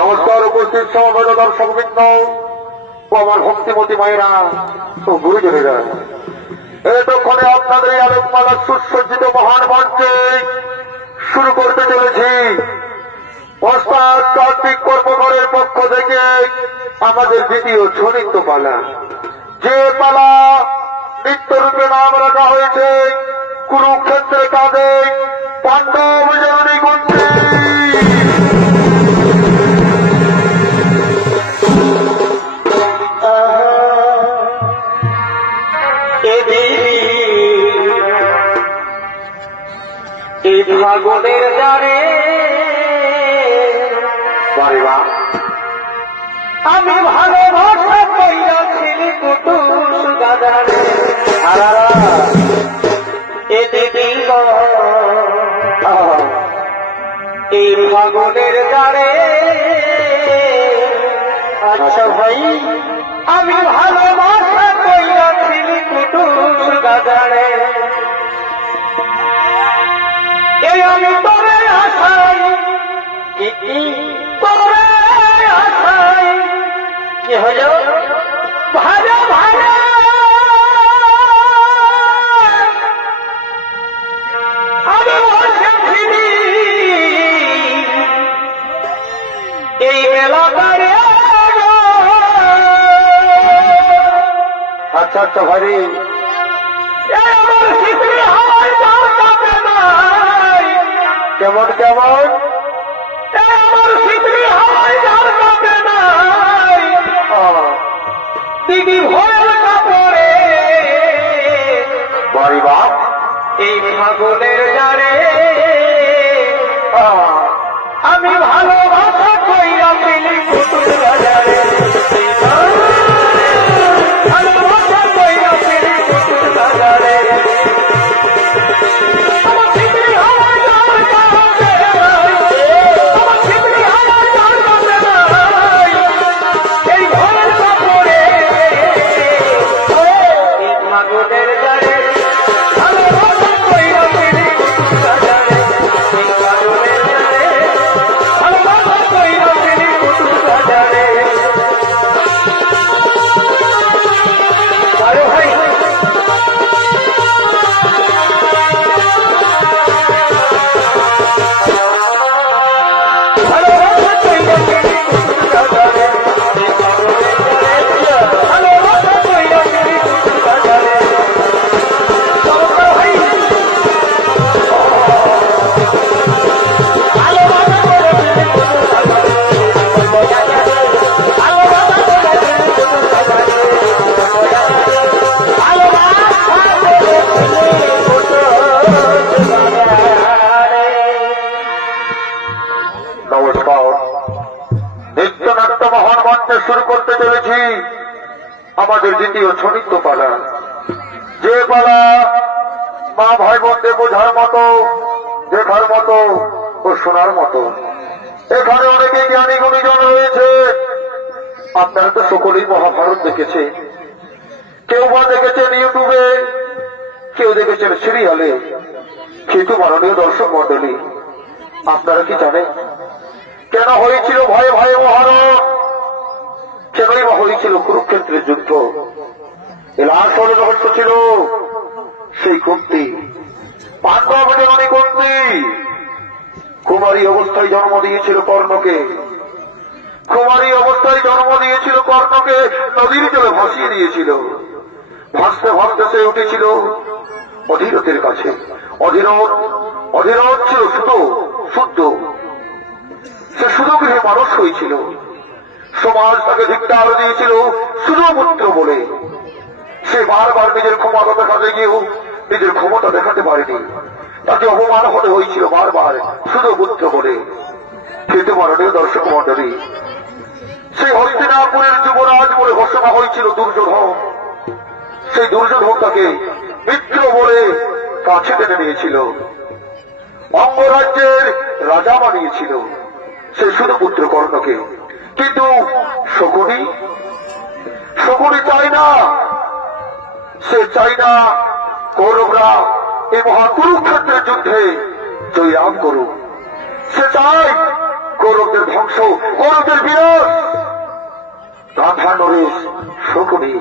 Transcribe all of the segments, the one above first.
নমস্কার উপস্থিত সমবেত দর্শকবৃন্দ ও আমার ভক্তিমতী মায়েরা ও গুরুজনেরা, এতক্ষণে আপনাদের এই আলোকমালা সুসজ্জিত মহান মঞ্চে শুরু করতে চলেছি। ওস্তাদ কার্তিক কর্মকারের পক্ষ থেকে আমাদের দ্বিতীয় ছনিত্য পালা, যে পালা নিত্যরূপে নাম রাখা হয়েছে কুরুক্ষেত্রে কাঁধে পাণ্ডব জননী কুন্তি। এই ফাগুনের জারে আমি ভালোবাসা কইয়াছিলি কুটুর গাদারে এই ফাগুনের জারে। আচ্ছা ভাই, আমি ভালোবাসা কইয়াছিলি কুটুর গাদারে, এই আমি তোরে আশাই তোরে আশাই কি হল ভালো ভালো আমি বসেছিলি এই এলাকারে। আচ্ছা আচ্ছা ভাই, আমার স্মৃতি হয় কেমন কেমন আমার স্মৃতি হয় দিদি ভয়ের কাপড়ে বাড়ি বাপ এই ফাগুনের জারে আমি ভালোবাসা কইয়াছিলি কুটুর বাজারে, ভালোবাসা কইয়াছিলি কুটুর বাজারে। শুরু করতে চলেছি আমাদের দ্বিতীয় ছনিত্য পালা, যে পালা মা ভাই বোনদের বোঝার মতো, দেখার মতো ও শোনার মতো। এখানে অনেকে জ্ঞানী গুণীজন রয়েছে। আপনারা তো সকলেই মহাভারত দেখেছে, কেউ বা দেখেছেন ইউটিউবে, কেউ দেখেছেন সিরিয়ালে, কিন্তু মাননীয় দর্শক মন্ডলী, আপনারা কি জানেন কেন হয়েছিল ভয়ে ভয়ে মহারণ? কেনই বা হয়েছিল কুরুক্ষেত্রের যুদ্ধ? এর আসল রহস্য ছিল সেই কুন্তি, পাণ্ডব জননী কুন্তি কুমারী অবস্থায় জন্ম দিয়েছিল কর্ণকে। কুমারী অবস্থায় জন্ম দিয়েছিল কর্ণকে, নদীর জলে ভাসিয়ে দিয়েছিল। ভাসতে ভাসতে সে উঠেছিল অধীরথের কাছে। অধীরথ ছিল শুদ্ধ, সে শুধু গৃহে মানুষ হয়েছিল। সমাজ তাকে ধিক্কার দিয়েছিল শুধু পুত্র বলে। সে বারবার নিজের ক্ষমতা দেখাতে গিয়েও নিজের ক্ষমতা দেখাতে পারেনি, তাকে অপমান হতে হয়েছিল বারবার শুধু পুত্র বলে। কিন্তু মাননীয় দর্শক মন্ডলী, সেই হস্তিনাপুরের যুবরাজ বলে ঘোষণা হয়েছিল দুর্যোধন। সেই দুর্যোধন তাকে মিত্র বলে কাছে টেনে নিয়েছিল, অঙ্গরাজ্যের রাজা বানিয়েছিল সে শুধু পুত্র কর্ণকে। কিন্তু শকুনি চাই না, সে চাই না কৌরবরা এই মহাকুরুক্ষেত্রের যুদ্ধে জয়লাভ করুক। সে চায় কৌরবদের ধ্বংস, কৌরব ভারতের বিরোধ গান্ধা নরেশ শকুনি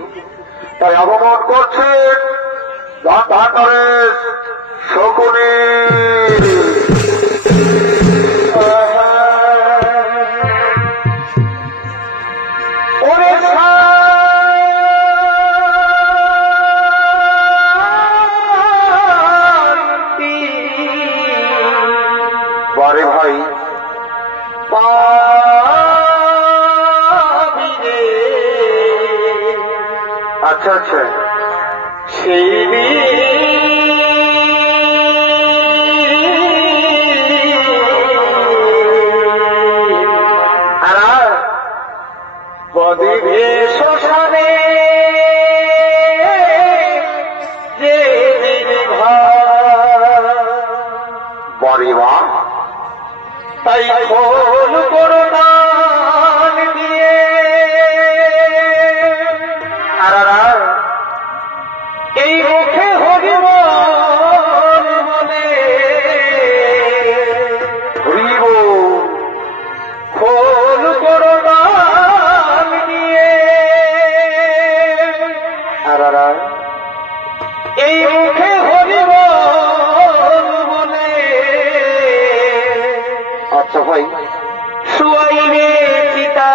তাই আগমন করছেন গান্ধা নরেশ শকুনি। ওরে শান্তি বারে ভাই পাবি রে আচ্ছা আচ্ছা সেই বদিবে শ্মশানে যে বারে বা তাই খোল করোনান দিয়ে এই মুখে হরিব বলে হরিব খোল করোনান দিয়ে এই মুখে হরিব বলে আচ্ছা ভাই শুয়াইবে চিতা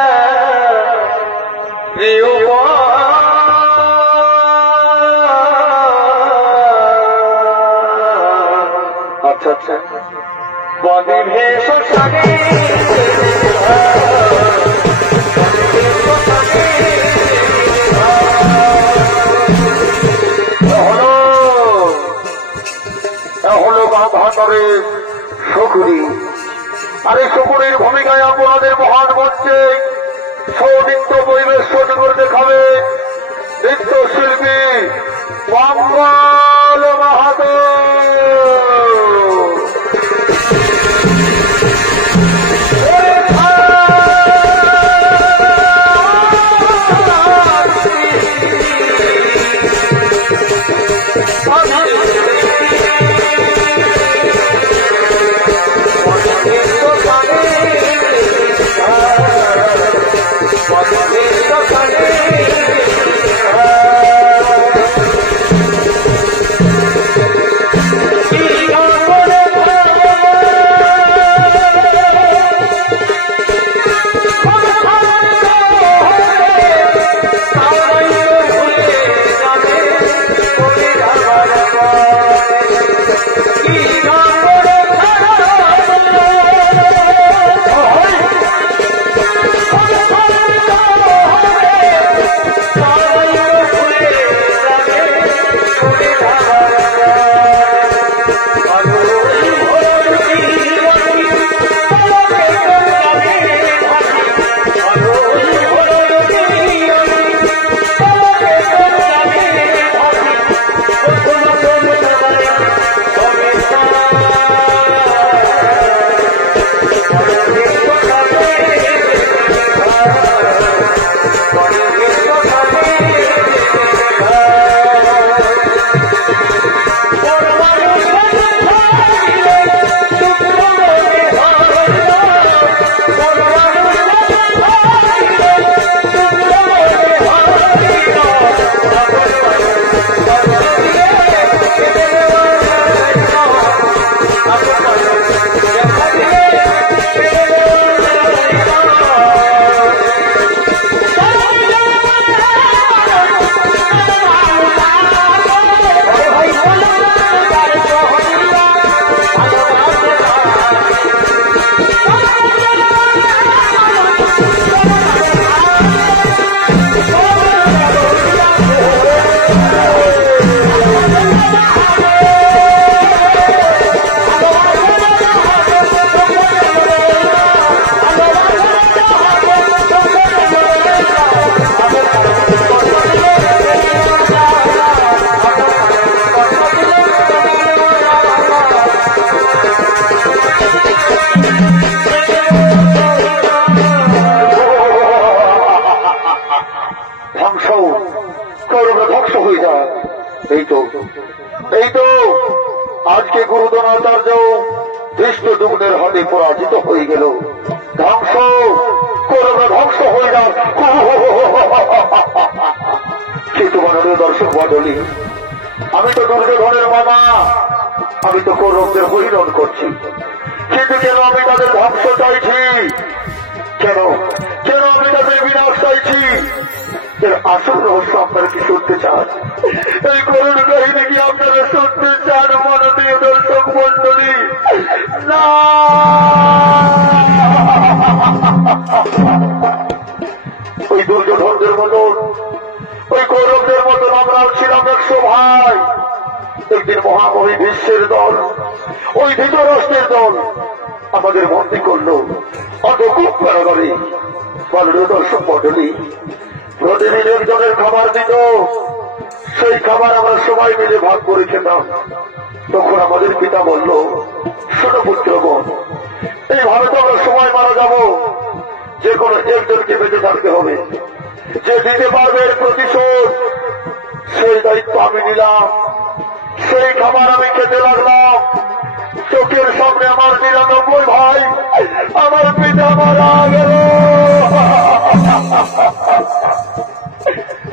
আচ্ছা আচ্ছা বদিবে শ্মশানে হলো গান্ধা নরেশ শকুনি। আর এই শকুনির ভূমিকায় আপনাদের মহান মঞ্চে সৌনৃত্য পরিবেশন করে দেখাবে নৃত্যশিল্পী মঙ্গল মাহাতো। এই তো আজকে গুরুদ্রোণাচার্য ধৃষ্টদ্যুম্নের হাতে পরাজিত হয়ে গেল। ধ্বংস প্রিয় দর্শক মণ্ডলী, আমি তো দুর্যোধনের মামা, আমি তো কৌরবদের হরিরণ করছি, কিন্তু কেন আমি তাদের ধ্বংস চাইছি? কেন কেন আমি তাদের বিনাশ চাইছি? এর আসল রহস্য আপনারা কি শুনতে চান? এই করুণ কাহিনী কি আপনারা শুনতে চান মাননীয় দর্শক মণ্ডলী? না, ওই দুর্যোধনদের মতন, ওই কৌরবদের মতন আমরাও ছিলাম 100 ভাই। একদিন মহামহী বিশ্বের দল, ওই ধৃতরাষ্ট্রের দল আমাদের বন্দী করলো অতকুপ কারাগারে। মাননীয় দর্শক মণ্ডলী, প্রতিদিন একজনের খাবার দিত, সেই খাবার আমরা সবাই মিলে ভাগ করে খেতাম। তখন আমাদের পিতা বলল, শোনো পুত্রগণ, এইভাবে তো আমরা সবাই মারা যাব, যে কোনো একজনকে বেঁচে থাকতে হবে। যে দিতে পারবে এর প্রতিশোধ, সেই দায়িত্ব আমি নিলাম। সেই খাবার আমি খেতে লাগলাম। চোখের সামনে আমার 99 ভাই, আমার পিতা মারা গেল।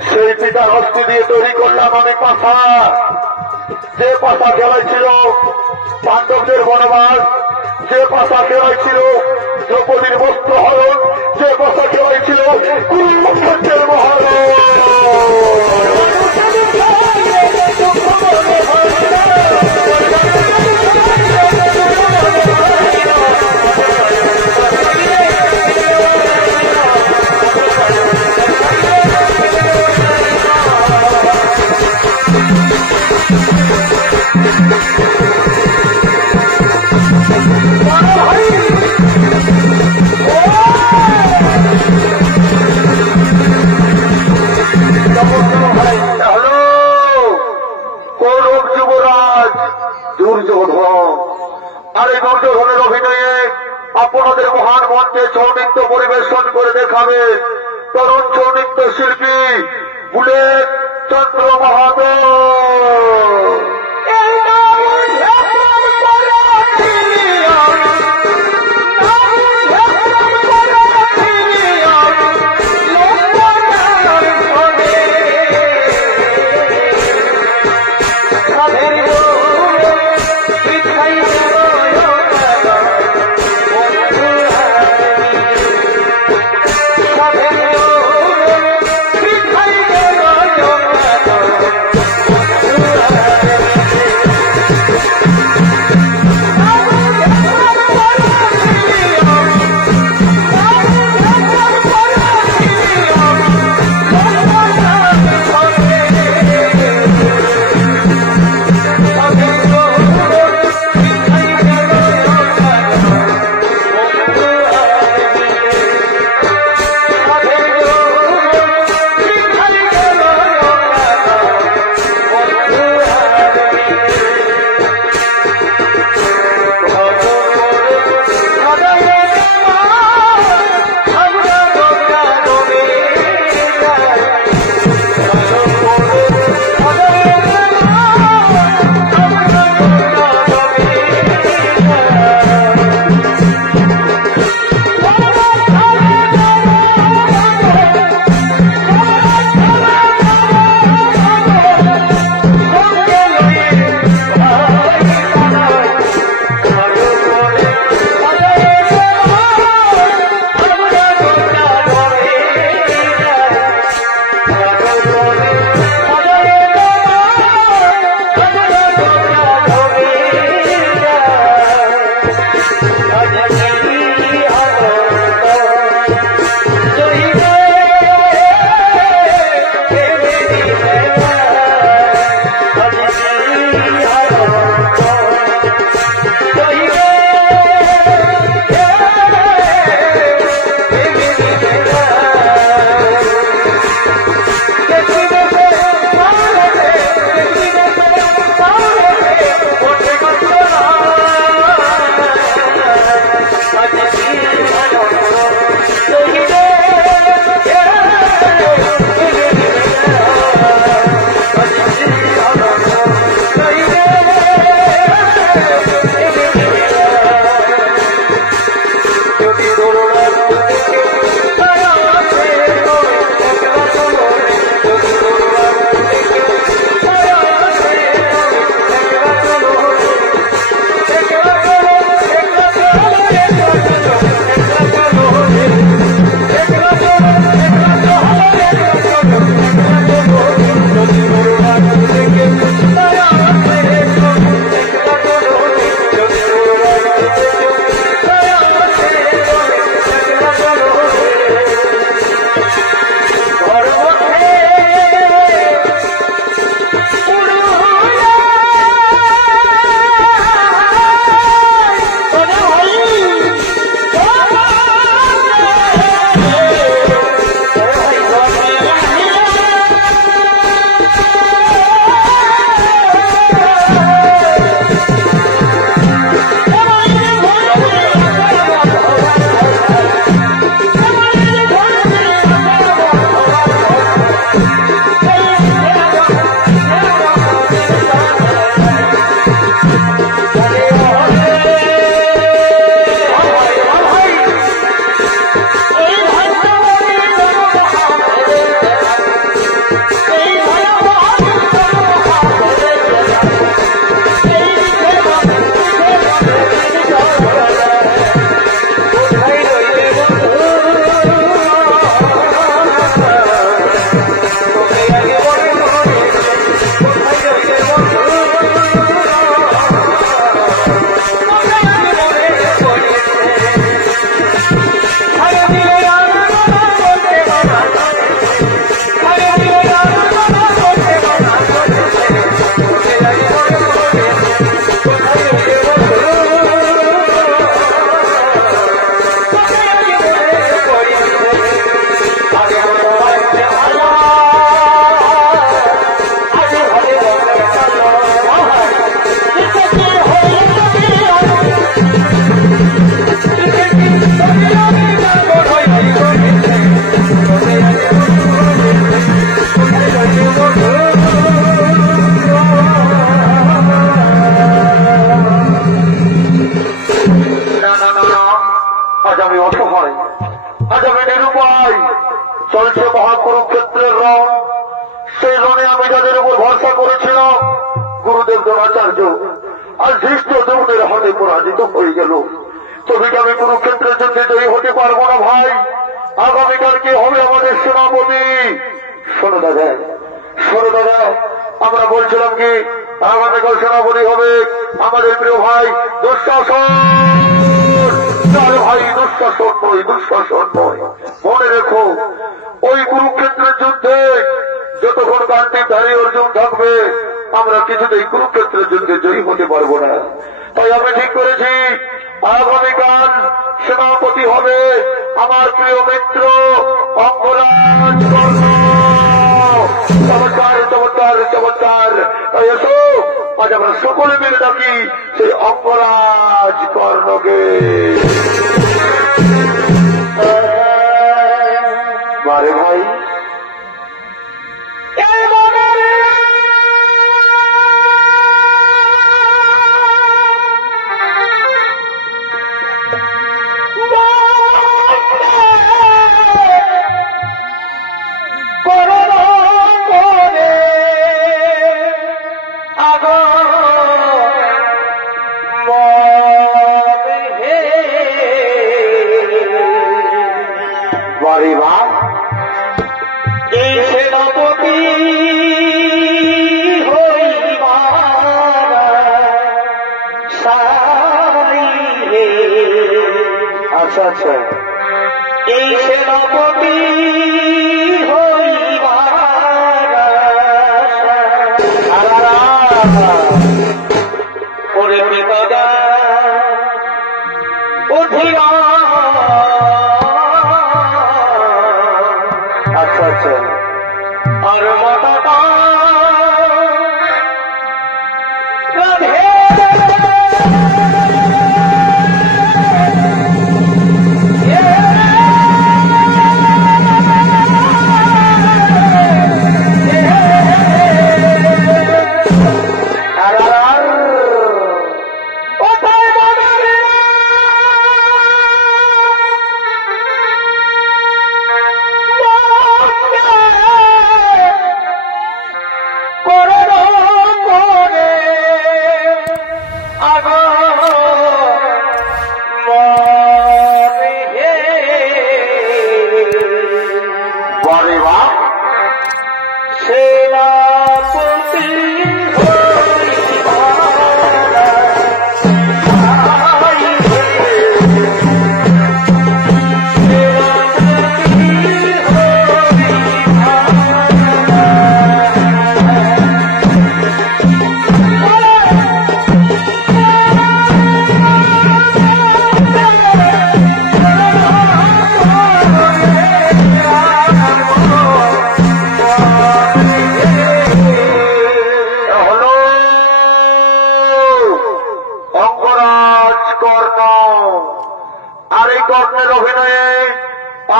সেই পিতার হস্তি দিয়ে তৈরি করলাম আমি পাশা। যে পাশা খেলাইছিল পাণ্ডবদের বনবাস, যে পাশা খেলাইছিল দ্রৌপদীর বস্ত্র হরণ, যে পাশা খেলাইছিল কুরুক্ষেত্রের মহারণ। দুর্যোধন, আর এই দুর্যোধনের অভিনয়ে আপনাদের মহান মঞ্চে ছৌ নৃত্য পরিবেশন করে দেখাবে তরুণ ছৌ নৃত্য শিল্পী বুলেট চন্দ্র মাহাতো। আজ আমি নিরুপায়, চলছে মহাকুরুক্ষেত্রের রণ। সেই রণে আমি যাদের উপর ভরসা করেছিলাম, গুরুদেব দ্রোণাচার্য আর ধৃষ্ট দ্রোণের হাতে পরাজিত হয়ে গেল। তবে কি আমি কুরুক্ষেত্রের যুদ্ধে জয়ী হতে পারবো না ভাই? আগামীকাল কি হবে আমাদের সেনাপতি? শোনো দাদা, শোনো দাদা, আমরা বলছিলাম কি আগামীকাল সেনাপতি হবে আমাদের প্রিয় ভাই দুঃশাসন। ভাই দুঃশাসন নয়, দুঃশাসন নয়। মনে রেখো, ওই কুরুক্ষেত্রের যুদ্ধে যতক্ষণ গান্ডীবধারী অর্জুন থাকবে, আমরা কিছুতেই কুরুক্ষেত্রের যুদ্ধে জয়ী হতে পারবো না। তাই আমি ঠিক করেছি, আগামীকাল সেনাপতি হবে আমার প্রিয় মিত্র অঙ্গরাজ কর্ণ। চমৎকার, চমৎকার, চমৎকার। তাই এসো, আজ আমরা সকলে মিলে ডাকি সেই অঙ্গরাজ কর্ণকে। বারে ভাই, এই সেনাপতি আচ্ছা আচ্ছা, এই সেনাপতি ওরে পিতা উঠিয়া। আচ্ছা আচ্ছা, আর মাতাটা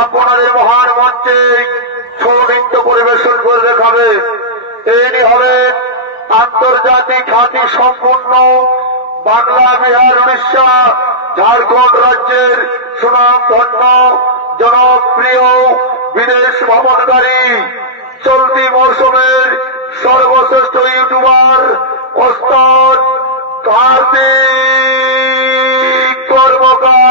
আপনাদের মহান মঞ্চে ছৌ নৃত্য পরিবেশন করে দেখাবে। এনি হবে আন্তর্জাতিক খ্যাতি সম্পন্ন বাংলা, বিহার, উড়িষ্যা, ঝাড়খণ্ড রাজ্যের সুনামধন্য জনপ্রিয় বিদেশ ভ্রমণকারী চলতি মৌসুমের সর্বশ্রেষ্ঠ ইউটিউবার ওস্তাদ কার্তিক কর্মকার।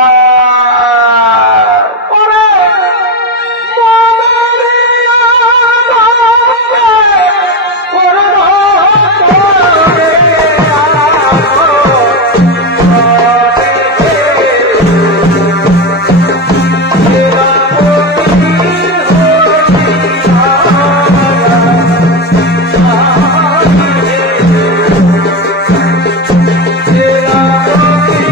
Yeah.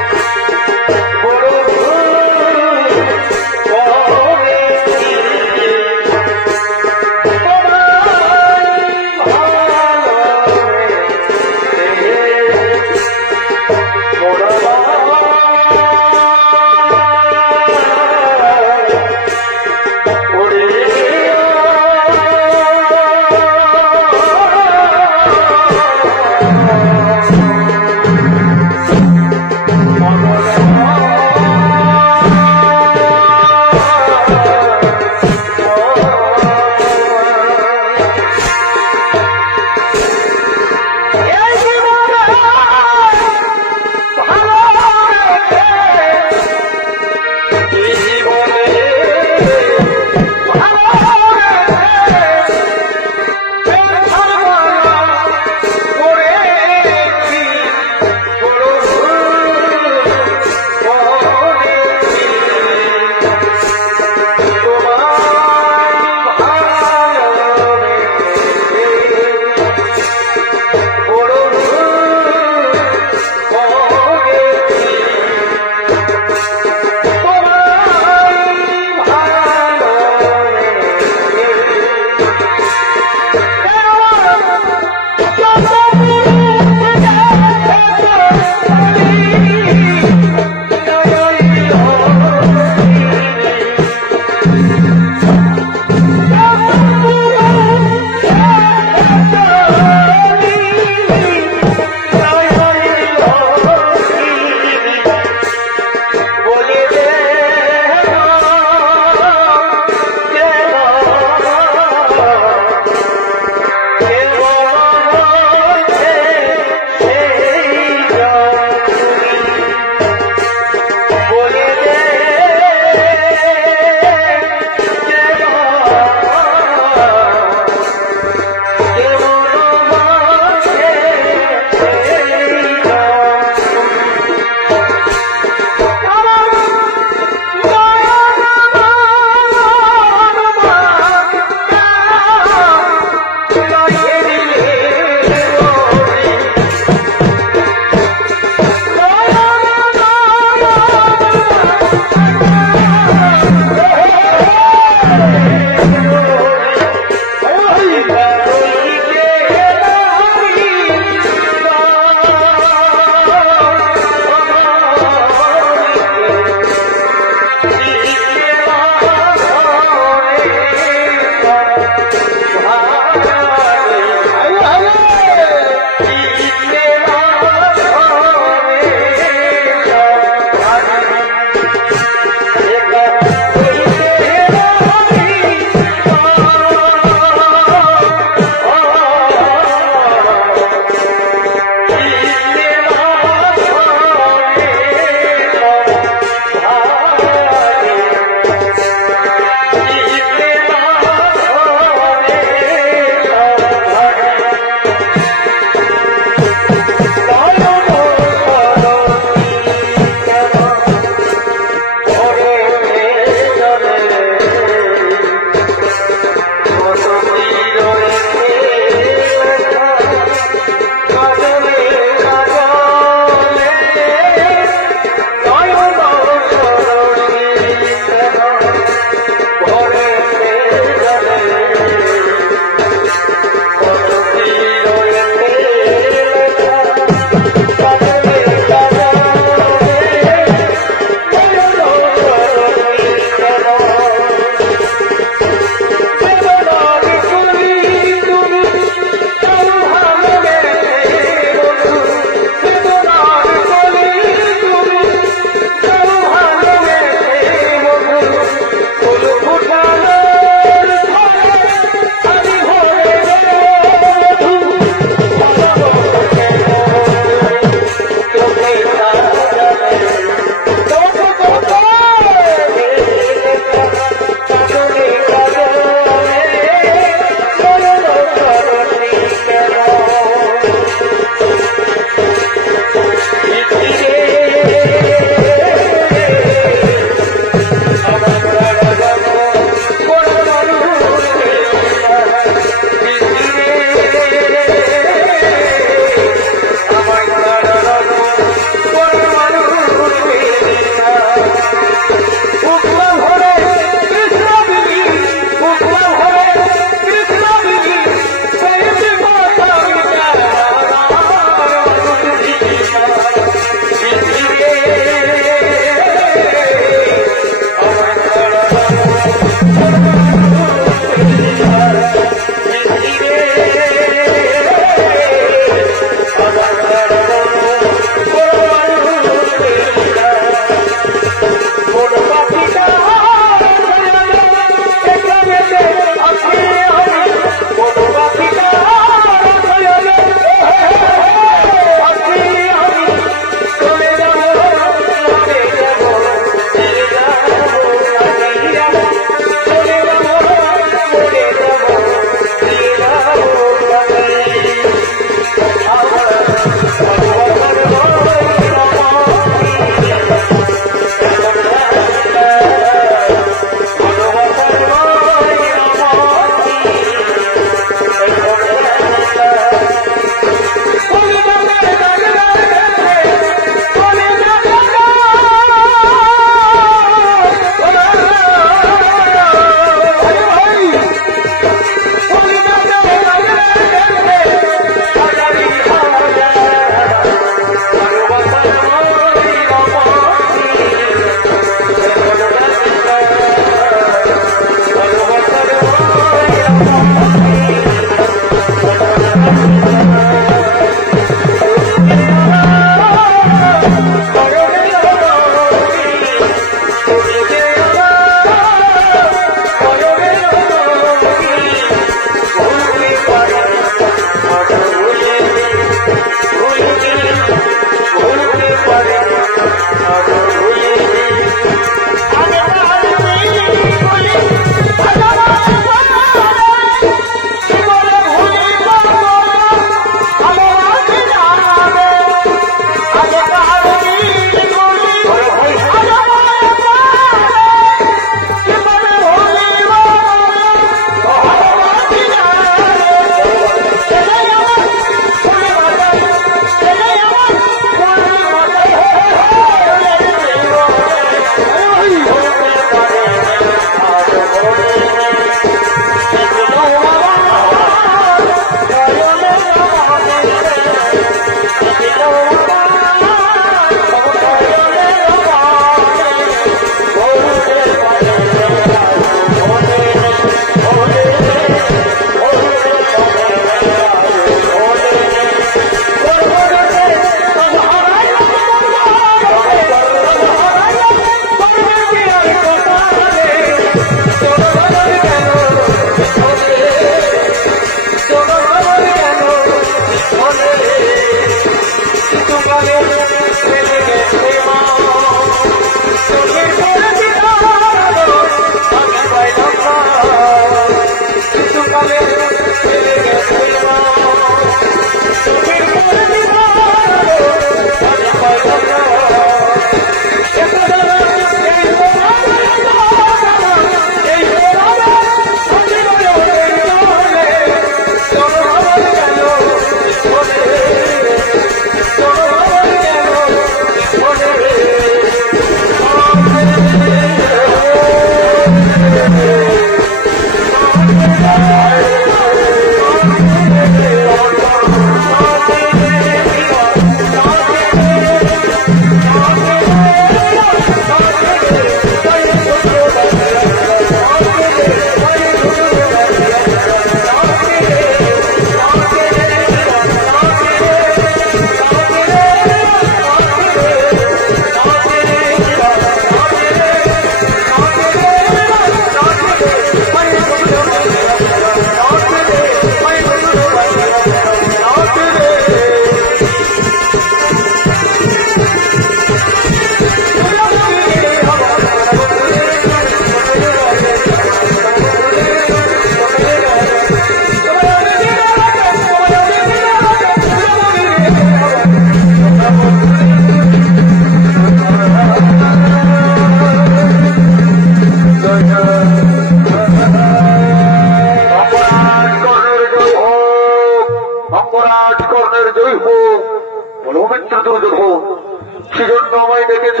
আমায় ডেকেছ।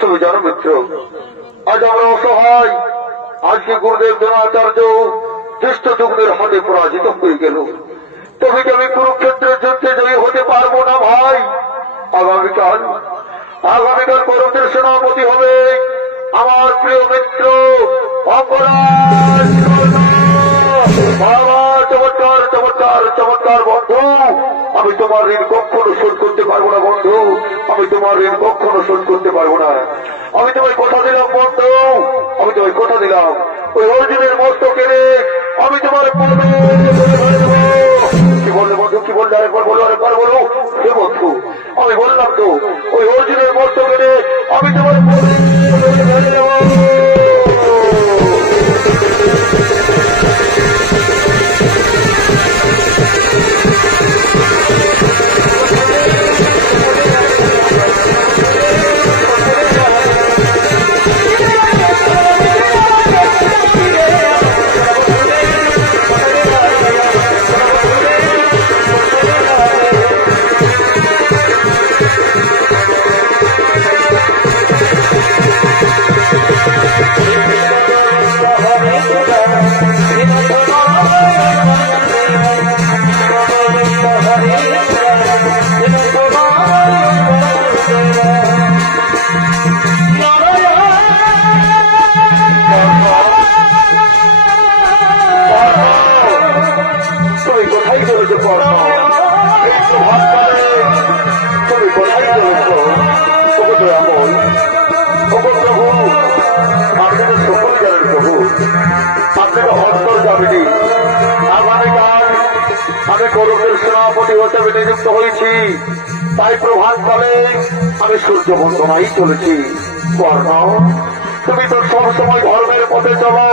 তুমি জানো মিত্র, আজ আমরা অসহায়। আজকে গুরুদেব দ্রোণাচার্য ধৃষ্টযুম্নের হাতে পরাজিত হয়ে গেল। তবে কি আমি কুরুক্ষেত্রের যুদ্ধে জয়ী হতে পারবো না ভাই? আগামীকাল ভারতের সেনাপতি হবে আমার প্রিয় মিত্র অঙ্গরাজ। বাবা, চমৎকার চমৎকার চমৎকার বন্ধু। আমি তোমার ঋণ কখনো শোধ করতে পারবো না বন্ধু, আমি তোমার ঋণ কখনো শোধ করতে পারবো না। আমি তোমায় কথা দিলাম বন্ধু, আমি তোমায় কথা দিলাম, ওই অর্জুনের মস্তক কেড়ে আমি তোমার কি বললে বন্ধু, কি বললে? আরেকবার বলো, আরেকবার বলো। সে বন্ধু, আমি বললাম তো, ওই অর্জুনের মস্তক কেড়ে আমি তোমার ধরে দেব। আমি কৌরবের সেনাপতি হিসেবে নিযুক্ত হয়েছি, তাই প্রভাত কালে আমি সূর্য বন্দনাই চলেছি। কর্ণ, তুমি তো সবসময় ধর্মের পথে চলো,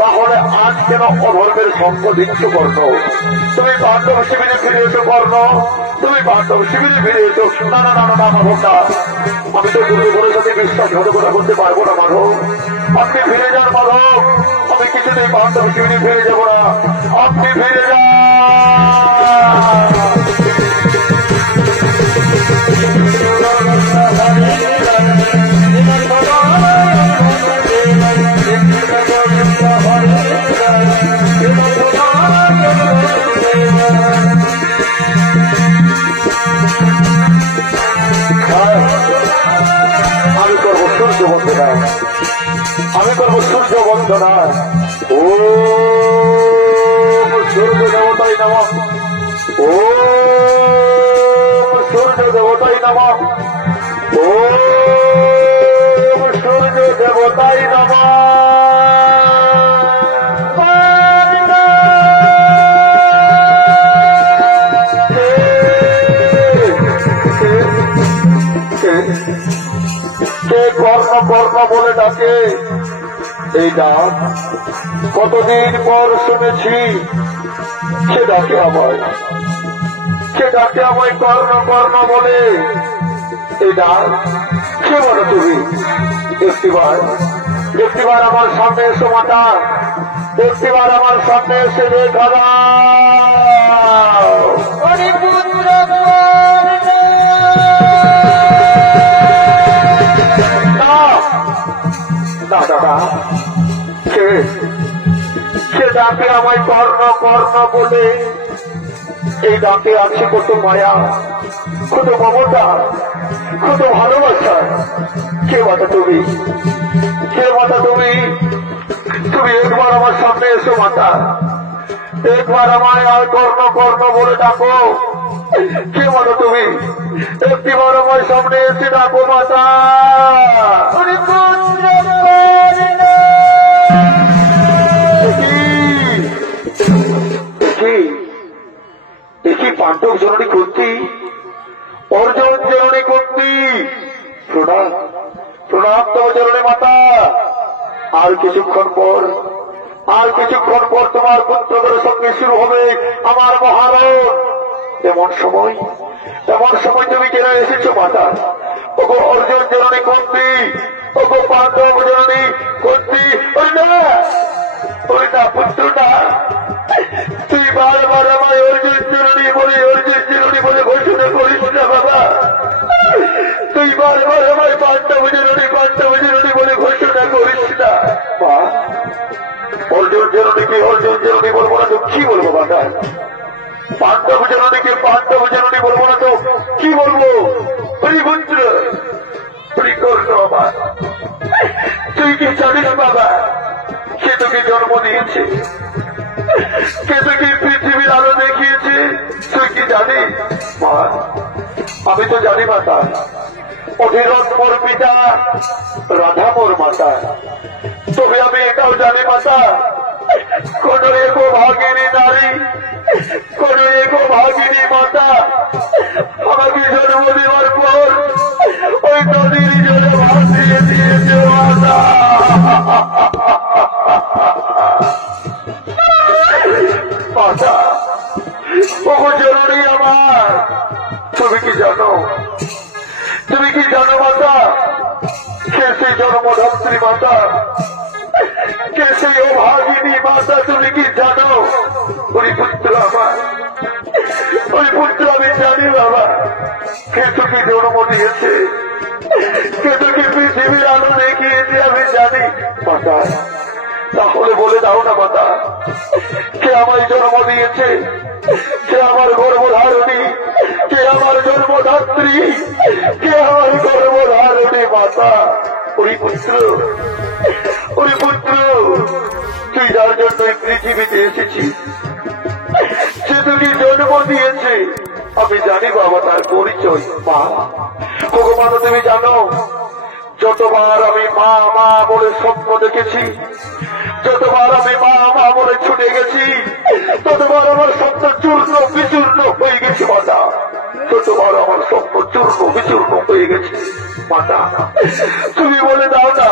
তাহলে আজ কেন অধর্মের সঙ্গ দিচ্ছ কর্ণ? তুমি পাণ্ডব শিবিরে ফিরে এসো কর্ণ, তুমি পাণ্ডব শিবিরে ফিরে এসো। না না না না মাধব না, আমি তো গুরুদেবের সাথে বিশ্বাসঘাতকতা করতে পারবো না মাধব। আপনি ফিরে যান মাধব, আমি কিছুতেই পাণ্ডব শিবিরে ফিরে যাবো না। আপনি ফিরে যান। আমি করবো সূর্য বন্দনা, আমি করবো সূর্য বন্দনা। ও সূর্য দেবতাই নমঃ, ও সূর্য দেবতাই নমঃ, ও সূর্য দেবতাই নমঃ। কে কর্ণ কর্ণ বলে ডাকে? এই ডাক কতদিন পর শুনেছি। সে ডাকে আমায়, সে ডাকে আমায় কর্ণ কর্ণ বলে। এই ডাক কে বলো তুমি? একটিবার আমার সামনে এসো মাতা, একটিবার আমার সামনে এসে দেখা দাও। দাদা, সে ডাকে আমায় কর্ণ কর্ণ বলে। এই ডাকে আছে কত মায়া, কত মমতা, কত ভালোবাসা। কে মাতা তুমি, কে মাতা তুমি? তুমি একবার আমার সামনে এসো মাতা, একবার আমায় আর কর্ণ কর্ণ বলে ডাকো। কে মাতা তুমি? একটিবার আমার সামনে এসে ডাকো মাতা। দেখি পাণ্ডব জননী কুন্তি, অর্জুন জননী কুন্তি, প্রণাম প্রণাম তব জননী মাতা। আর কিছুক্ষণ পর তোমার পুত্রদের সঙ্গে শুরু হবে আমার মহারণ। এমন সময় তুমি কেন এসেছো মাতা? ওগো অর্জুন জননী কুন্তি, ওগো পাণ্ডব জননী কুন্তি। ওই না পুত্র না, তুই বারবার আমায় অর্জুন জননী বলে ঘোষণা করিস না বাবা। তুই বারবার আমায় পান্ডব জননী বলে ঘোষণা করিস না। মা, অর্জুন জননীকে অর্জুন জননী বলবো না তো কি বলবো? বাবা, পান্ডব জননীকে পান্ডব জননী বলবো না তো কি বলবো? পুত্র কর্ণ আমার, তুই কি জানিস বাবা, কে তোকে জন্ম দিয়েছে, কে তোকে পৃথিবীর আলো দেখিয়েছে, তুই কি জানিস? মা, আমি তো জানি মাতা, অধীরথ মোর পিতা, রাধা মোর মাতা। তবে আমি এটাও জানি মাতা, কোন এক ভাগিনী নারী, কোন এক ভাগিনী মাতা আমাকে জন্ম দেওয়ার পর ওই নদীর জলে ভাসিয়ে দিয়েছে মাতা। মাতা, ও জননী আমার, তুমি কি জানো, তুমি কি জানো মাতা, কে সেই জন্মধাত্রী মাতা, কে সেই অভাগিনী মাতা, তুমি কি জানো? ওই পুত্র আমার, ওই পুত্র আমি জানি বাবা, কে তোকে জন্ম দিয়েছে, কে তোকে পৃথিবীর আলো দেখিয়েছে আমি জানি মাতা। তাহলে বলে দাও না মাতা, কে আমায় জন্ম দিয়েছে, কে আমার গর্ভধারণী, কে আমার জন্মদাত্রী, কে আমার গর্ভধারণী মাতা? ওই পুত্র, ওই পুত্র, তুই যার জন্য পৃথিবীতে এসেছিস, সে তোকে জন্ম দিয়েছে আমি জানি বাবা, তার পরিচয়। মা, ভগবান তুমি জানো, যতবার আমি মা মা বলে স্বপ্ন দেখেছি, যতবার আমি মা মা বলে ছুটে গেছি, ততবার আমার স্বপ্ন চূর্ণ বিচূর্ণ হয়ে গেছে মাতা, ততবার আমার স্বপ্ন চূর্ণ বিচূর্ণ হয়ে গেছে মাতা। তুমি বলে দাও না,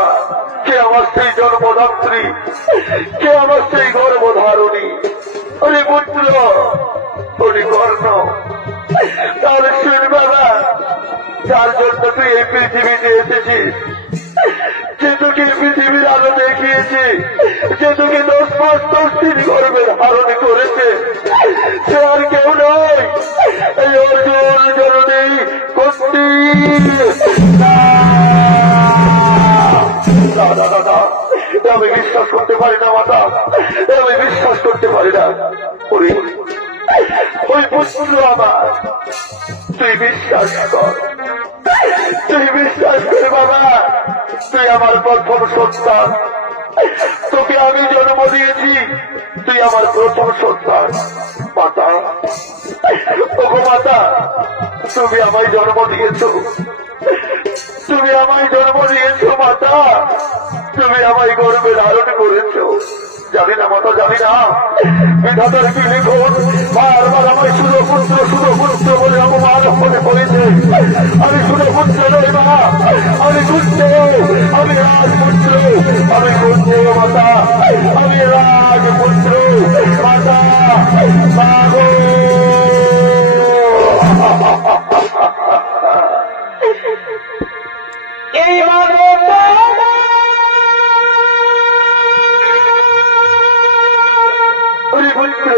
কে আমার সেই জন্মদাত্রী, কে আমার সেই গর্ভধারণী? ওরে পুত্র, ওরে কর্ণ, তাহলে শুন বাবা, যার জন্য তুই এই পৃথিবীতে এসেছিস, যে তোকে পৃথিবীর আলো দেখিয়েছে, যে তোকে 10 মাস 10 দিন গর্ভে ধারণ করেছে, সে আর কেউ নয়, এই অর্জুন জননী কুন্তি। দাদা দাদা, আমি বিশ্বাস করতে পারি না মাতা, আমি বিশ্বাস করতে পারি না। ওই পুত্র আমার, তুই বিশ্বাস কর, তুই বিশ্বাস কর বাবা, তুই আমার প্রথম সন্তান, তোকে আমি জন্ম দিয়েছি, তুই আমার প্রথম সন্তান মাতা। ওগো মাতা, তুমি আমায় জন্ম দিয়েছ, তুমি আমায় জন্ম দিয়েছ মাতা, তুমি আমায় গর্ভে ধারণ করেছ। জানি না মাতা, জানি না বিধাতার কি লিখন, বারবার আমায় শুধু পুত্র বলে অপমান মনে করেছে। আমি শুধু পুত্র নই মা, আমি পুত্র, আমি রাজপুত্র, আমি পুত্র মাতা, আমি রাজপুত্র মাতা। মাগো, এই পুত্র,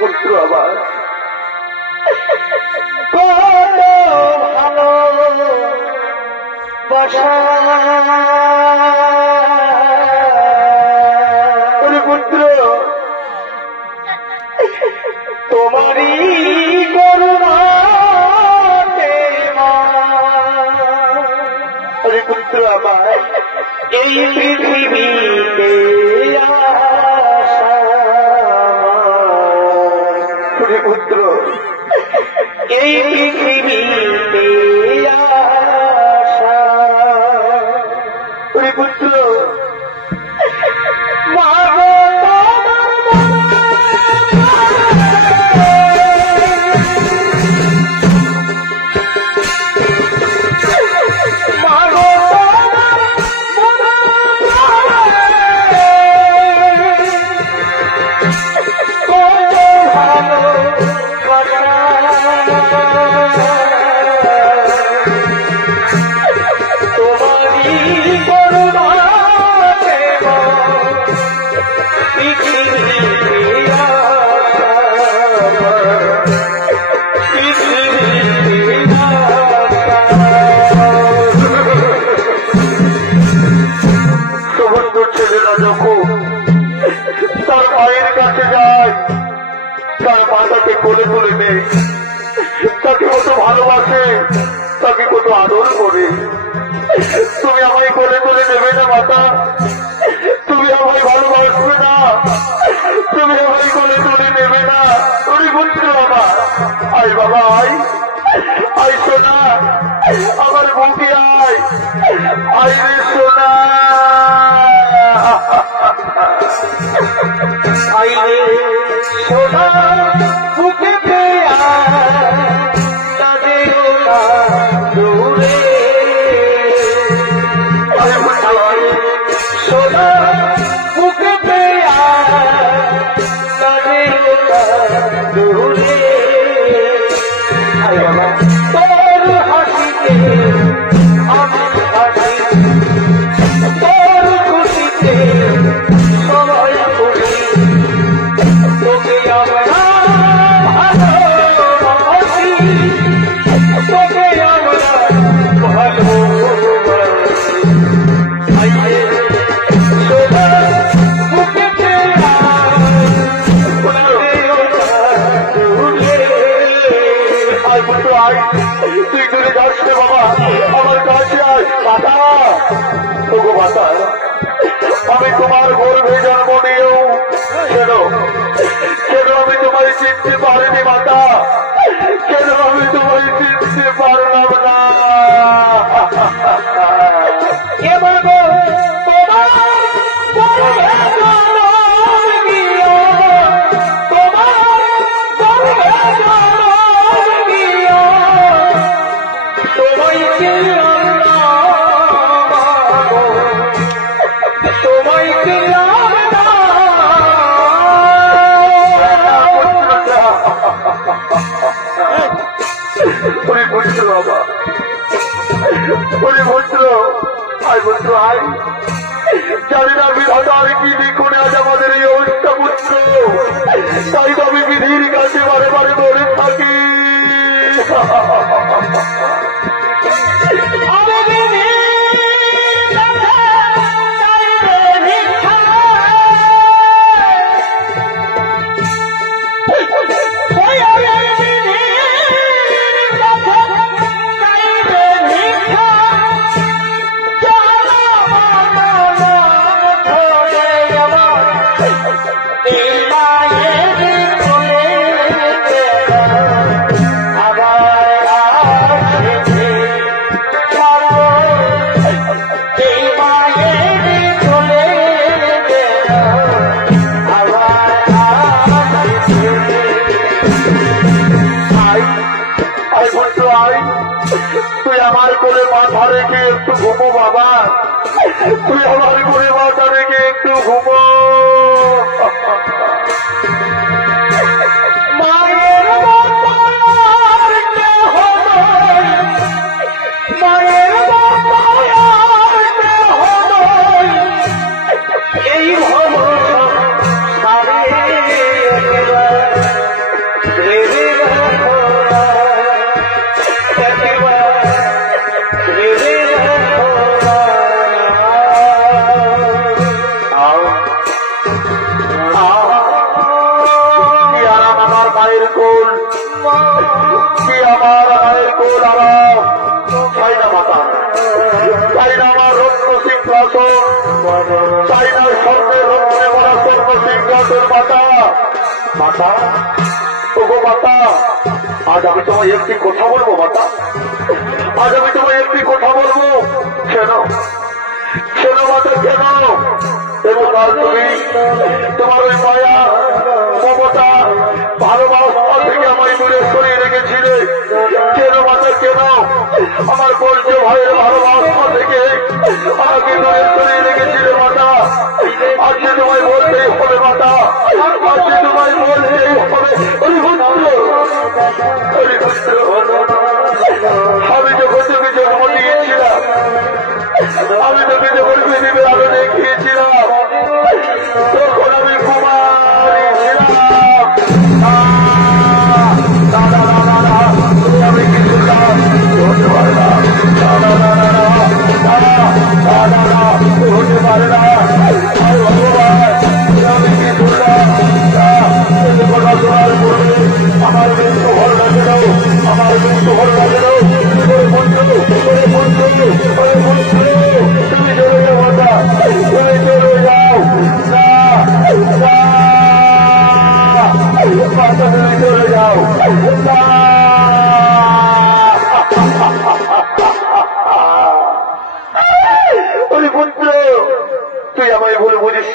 পুত্র আবার ভালো বাসা পুত্র, তোমারই করুণা পুত্র আমার এই পৃথিবীতে পুত্র, এই পৃথিবীতে পুত্র, মায়ের কাছে যায়, তার মা তাকে কোলে তুলে নেয়, তাকে কত ভালোবাসে, তাকে কত আদর করে। তুমি আমায় কোলে তুলে নেবে না মাতা? তুমি আমায় ভালোবাসবে না? তুমি আমায় কোলে তুলে নেবে না? তুমি বুঝছো বাবা? আয় বাবা আয়, আয় সোনা, আমার বুকে আয়, আয় রে সোনা, আয় রে সোনা বুকে দূরে সোনা বুকে দূরে তোর হাসিতে আমি হাসি, তোর খুশিতে সবাই খুশি, তোকে আমরা ভালোবাসি, তোকে আমরা ভালোবাসি। সোনা বুকে তুই দূরে যাস রে বাবা, আমার কাছে আয় মাতা। তবু মাতা, আমি তোমার গর্ভে জন্ম নিয়েও কেন কেন আমি তোমায় চিনতে পারিনি মাতা? কেন আমি তোমায় চিনতে পারলাম না? ওরে পুত্র বাবা, ওরে পুত্র, আয় পুত্র আয়। জানি না বিধাতার কি লিখনে আজ আমাদের এই অবস্থা পুত্র, তাই তো আমি বিধির কাছে বারে বারে বলে থাকি। তুই আমার কোলে মাথা রেখে একটু ঘুমো বাবা, তুই আমার কোলে মাথা রেখে একটু ঘুমো। মায়ের মায়ের এই মায়ের কোল, কি আমার মায়ের কোল আরাম, চাই না মাতা, চাই না আমার রত্ন সিংহাসন, চাই না স্বর্ণের রত্নে ভরা স্বর্ণ সিংহাসন মাতা। মাতা, ওগো মাতা, আজ আমি তোমায় একটি কথা বলবো মাতা, আজ আমি তোমায় একটি কথা বলবো। কেন কেন মাতা কেন? এবছর তুমি তোমার ওই মায়া মমতা ভালোবাসা থেকে আমায় দূরে সরিয়ে রেখেছিলে। কেন মাতা কেন? আমার বর্জ্য ভাইয়ের ভালোবাসা থেকে আমাকে দূরে সরিয়ে রেখেছিলে মাতা। আজকে তোমায় বলতেই হবে মাতা, আজকে তোমায় বলতেই হবে। আমি যখন তুমি জন্ম দিয়েছিলাম, আমি তোকে যখন পৃথিবীর আলো দেখিয়েছিলাম, তখন আমি কুমারী ছিলাম। আমি কিছু হতে পারে না, হতে পারে না।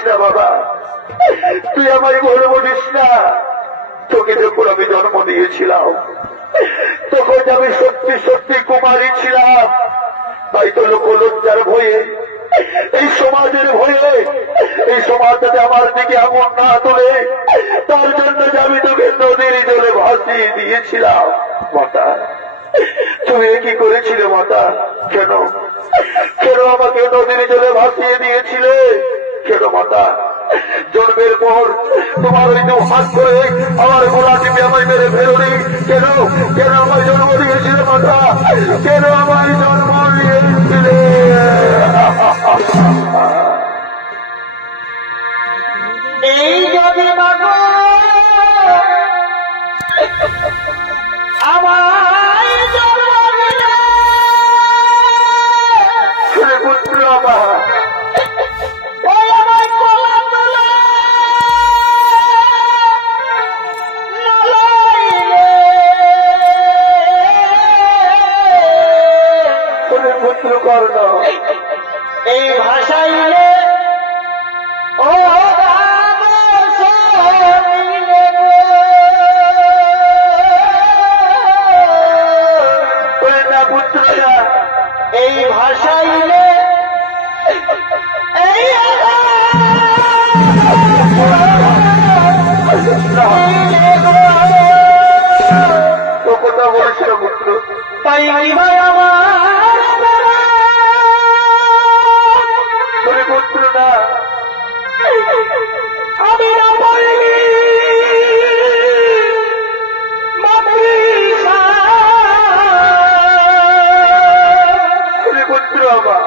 না বাবা, তুই আমায় ভুল বলিস না। তোকে যখন আমি জন্ম দিয়েছিলাম তখন আমি সত্যি সত্যি কুমারী ছিলাম। তাই তো লোক লজ্জার ভয়ে, এই সমাজের ভয়ে, এই সমাজ যাতে আমার দিকে আগুন না তোলে তার জন্য আমি তোকে নদীর জলে ভাসিয়ে দিয়েছিলাম। মাতা, তুমি কি করেছিলে মাতা? কেন কেন আমাকে নদীর জলে ভাসিয়ে দিয়েছিলে? কেন মাতা? জন্মের পর তোমার ওই দু হাত করে আমার গোলা টিপে আমায় মেরে ফেলোনি কেন? কেন আমায় জন্ম দিয়েছিলে মাতা? কেন আমায় জন্ম দিয়েছিলে? এই যদি মাগো আমায় জন্ম দিলে, পুত্র আমার ওই আমার কোলা তোলা নলাইলে, পুত্র কর্ণ এই ভাষাইলে ও পুত্ররা এই ভাষাইলে এই তো কথা বলেছিল পুত্র। তাই ভাই আমার পুত্র না আমি না পাইনি পুত্র আমার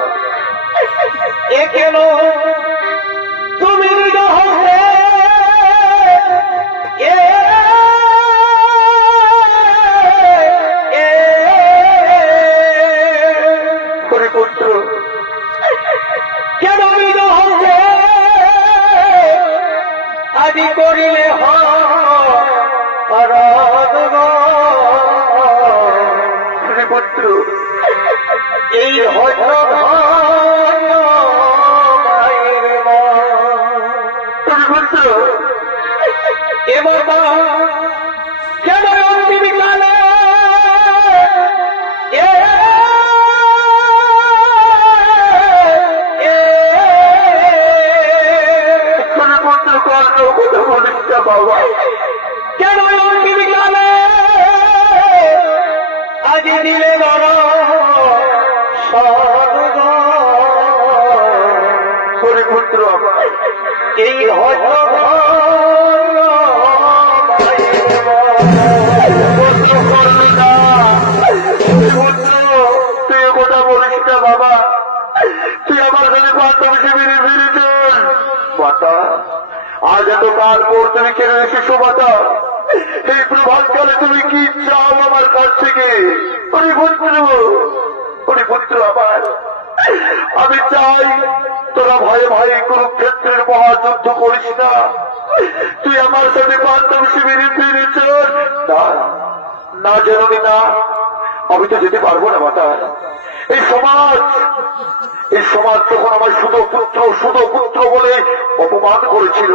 এ কেন তুমি হচ্ছে পুত্র কেন হচ্ছে আদি করিলে পুত্র এই হয়তো পুত্র এবার কেন অন্তিম কালে পুত্র কর্ণ কথা বলিস না বাবা। কেন অন্তিম কালে আজ দিলে পুত্র আমার এই হয়তো তুই কথা বলিস না বাবা, তুই আমার কাছে বান্ধব শিবিরে ফিরে চল। মাতা, আজ এত কাল পর তুমি কেন এসেছো মাতা? এই প্রভাতকালে তুমি কি চাও আমার কাছ থেকে? পুত্র আমার, আমি চাই তোরা ভয়ে ভয়ে কুরুক্ষেত্রের মহাযুদ্ধ করিস না। তুই আমার সাথে বান্ধব শিবিরে ফিরে চল। না জননী না, আমি তো যেতে পারবো না মাতা। এই সমাজ তখন আমার শুধু পুত্র বলে অপমান করেছিল।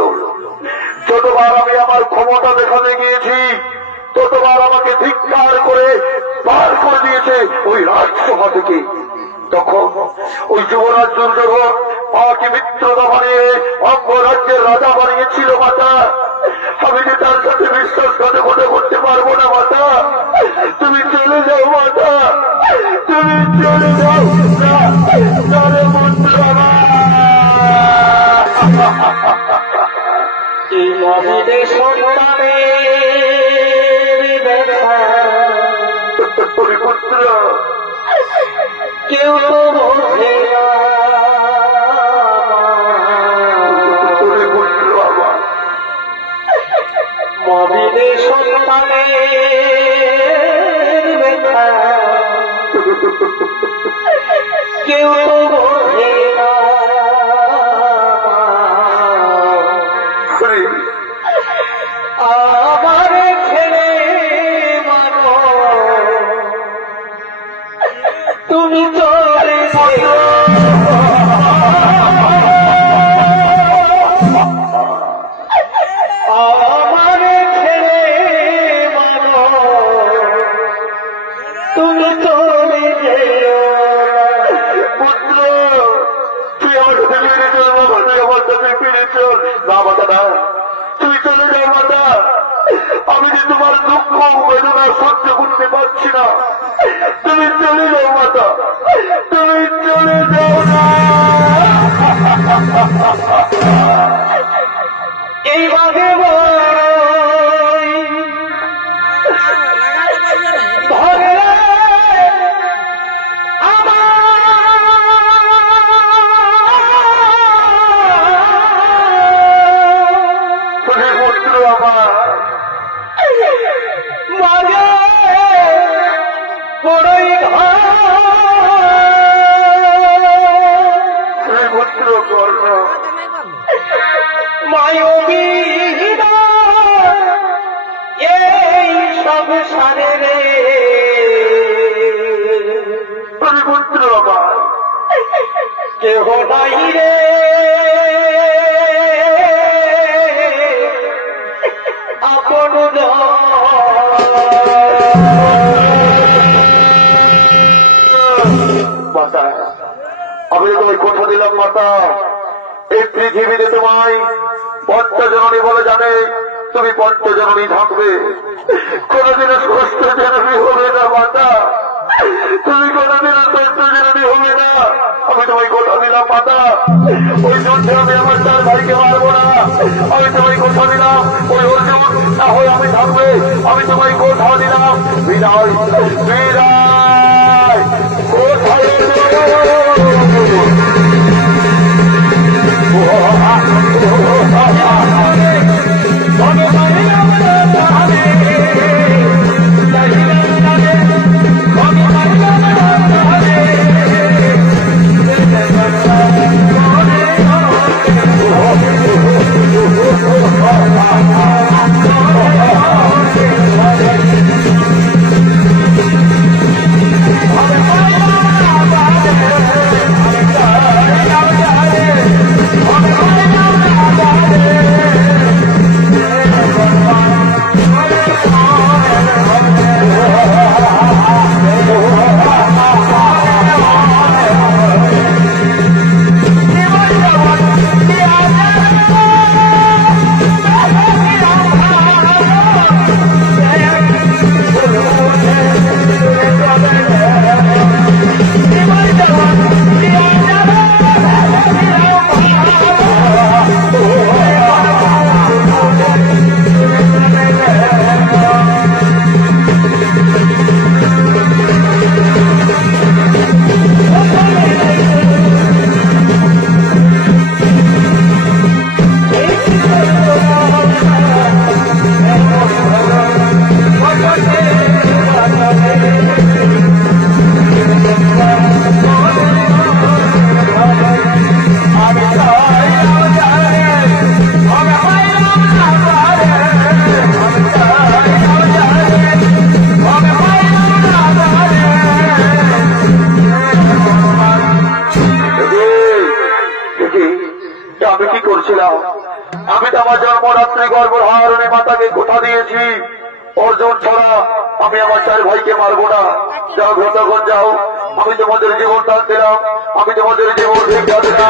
যতবার আমি আমার ক্ষমতা দেখাতে গিয়েছি ততবার আমাকে ধিক্কার করে বার করে দিয়েছে ওই রাজসভা থেকে। তখন ওই যুবরাজ দুর্যোধন আমাকে মিত্রতা বানিয়ে অঙ্গরাজ্যের রাজা বানিয়েছিল মাতা। আমি যে তার সাথে বিশ্বাসঘাতকতা করতে পারবো না মাতা। তুমি চলে যাও মাতা, তুমি চলে যাও। এই মহিলে সন্তানের ব্যথা পুত্র কেউ তো বোঝে না। পুত্র আমার মহিলে সন্তানের ব্যথা কেউ তো বোঝে না। আমার ছেলে মানো তুমি চলে না মাতা না, তুমি চলে যাও মাতা। আমি যে তোমার দুঃখ বেদনা সহ্য করতে পারছি না, তুমি চলে যাও মাতা, তুমি চলে যাও না। এই বাঘে ধরে পুত্র আমার মাঝে বড়ই পুত্র কর্ণ মায়বিহীন এই সংসারে রে পুত্র আমার কেহ নাই রে আপন মাতা, আমি তোমায় কথা দিলাম মাতা, এই পৃথিবীতে তোমায় পঞ্চজননী বলে জানে, তুমি পঞ্চজননী থাকবে, কোনদিনও ষষ্ঠ জননী হবে না মাতা, তুমি কোনদিনও ষষ্ঠ জননী হবে না। আমি তোমায় কথা দিলাম মাতা, ওই যুদ্ধে আমি আমার 4 ভাইকে মারবো না। আমি তোমায় কথা দিলাম ওই অর্জুন না হয় আমি থাকবে, আমি তোমায় কথা দিলাম। বিদায় বিদায়, কোথায় আমি তো আমার জন্মরাত্রি গর্ভধারণে মাতাকে কথা দিয়েছি, অর্জুন ছাড়া আমি আমার 4 ভাইকে মারবো না। যাও তখন যাও, আমি তোমাদের জীবন দান দিলাম, আমি তোমাদের জীবন ভিক্ষা দিলাম।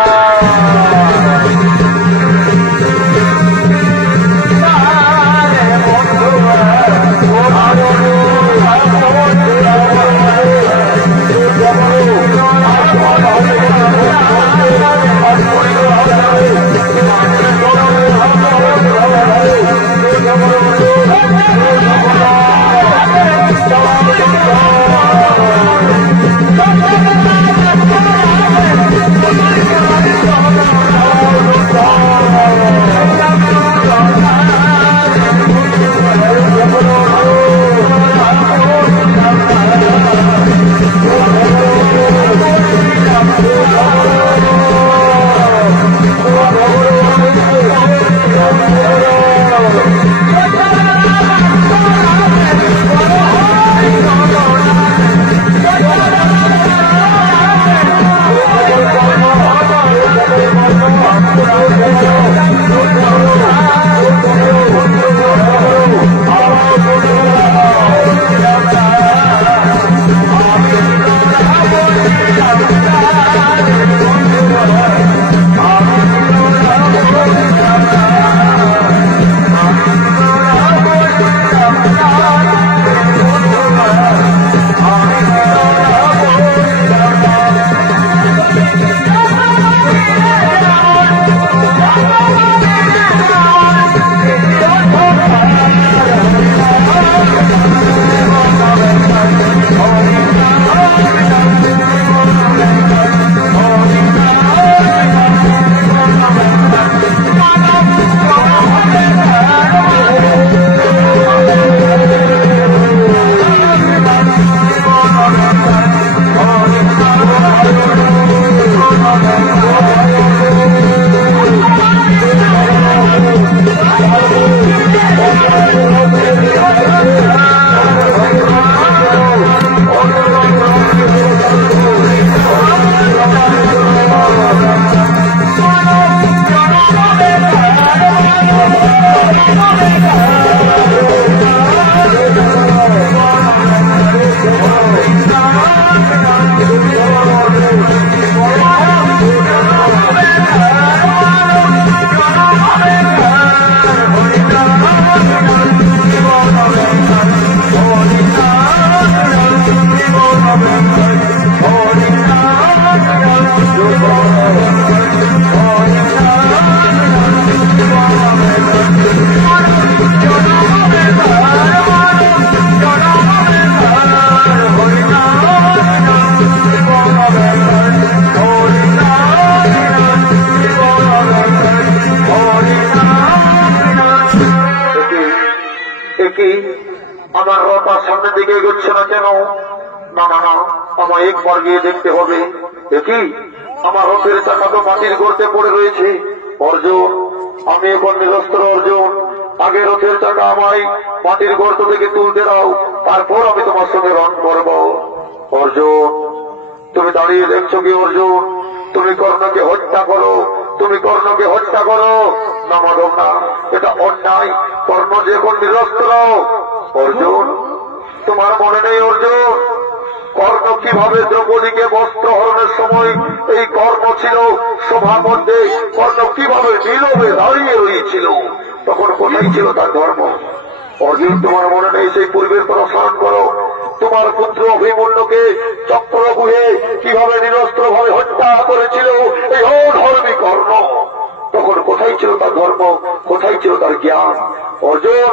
কি আমার রথ আর সামনের দিকে এগোচ্ছে না কেন? না না না, আমায় একবার গিয়ে দেখতে হবে। দেখি আমার রথের চাকা তো মাটির গর্তে পড়ে রয়েছে। অর্জুন, আমি এখন নিরস্ত্র অর্জুন, আগে রথের চাকা আমায় মাটির গর্ত থেকে তুলতে দাও, তারপর আমি তোমার সঙ্গে রণ করব। অর্জুন, তুমি দাঁড়িয়ে দেখছো কি অর্জুন? তুমি কর্ণকে হত্যা করো, তুমি কর্ণকে হত্যা করো। না মাধব না, এটা অন্যায়। কর্ণ যে এখন নিরস্ত্র। অর্জুন, তোমার মনে নেই অর্জুন, কর্ণ কিভাবে দ্রৌপদীকে বস্ত্র হরণের সময় এই কর্ণ ছিল সভার মধ্যে, কর্ণ কিভাবে নীরবে দাঁড়িয়ে রয়েছিল, তখন কোথায় ছিল তার ধর্ম? অর্জুন, তোমার মনে নেই? সেই পূর্বের পর স্মরণ করো, তোমার পুত্র অভিমন্যুকে চক্রগুহে কিভাবে নিরস্ত্র ভাবে হত্যা করেছিল এই অধর্মী কর্ণ, তখন কোথায় ছিল তার ধর্ম, কোথায় ছিল তার জ্ঞান? অর্জুন,